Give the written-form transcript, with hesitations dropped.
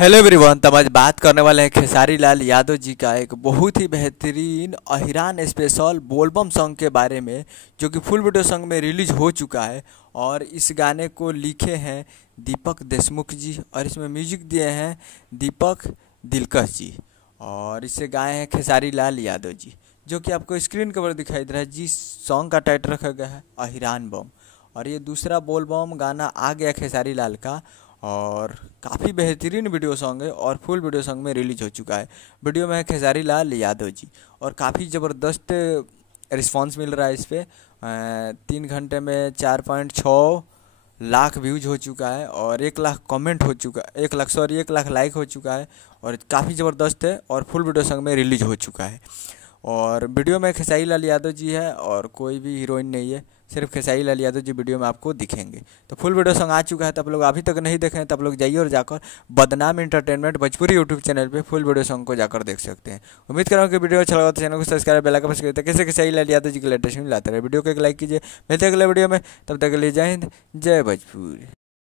Hello everyone. तब आज बात करने वाले हैं खेसारी लाल यादव जी का एक बहुत ही बेहतरीन अहिरान स्पेशल बोलबम सॉन्ग के बारे में, जो कि फुल वीडियो सॉन्ग में रिलीज हो चुका है। और इस गाने को लिखे हैं दीपक देशमुख जी और इसमें म्यूजिक दिए हैं दीपक दिलकश जी और इसे गाए हैं खेसारी लाल यादव जी, जो कि आपको स्क्रीन कवर दिखाई दे रहा है। जिस सॉन्ग का टाइटल रखा गया है अहिरान बम, और ये दूसरा बोलबम गाना आ गया खेसारी लाल का। और काफ़ी बेहतरीन वीडियो सॉन्ग है और फुल वीडियो सॉन्ग में रिलीज हो चुका है। वीडियो में है खेसारी लाल यादव जी और काफ़ी ज़बरदस्त रिस्पांस मिल रहा है इस पर। 3 घंटे में 4.6 लाख व्यूज हो चुका है और 1 लाख कमेंट हो चुका है, 1 लाख लाइक हो चुका है और काफ़ी ज़बरदस्त है और फुल वीडियो सॉन्ग में रिलीज हो चुका है। और वीडियो में खेसारी लाल यादव जी है और कोई भी हीरोइन नहीं है, सिर्फ खेसारी लाल यादव जी वीडियो में आपको दिखेंगे। तो फुल वीडियो सॉन्ग आ चुका है, तब लोग अभी तक नहीं देखे हैं तब लोग जाइए और जाकर बदनाम इंटरटेनमेंट भोजपुरी यूट्यूब चैनल पे फुल वीडियो सॉन्ग को जाकर देख सकते हैं। उम्मीद कर रहा हूँ कि वीडियो अच्छा लगा तो चैनल को सब्सक्राइब बेल आइकन प्रेस करिए, कैसे खेसारी लाल यादव जी के लेटेस्ट मिल लाते रहे। वीडियो को एक लाइक कीजिए, मिलते हैं अगले वीडियो में, तब तक के लिए जय हिंद जय भोजपुरी।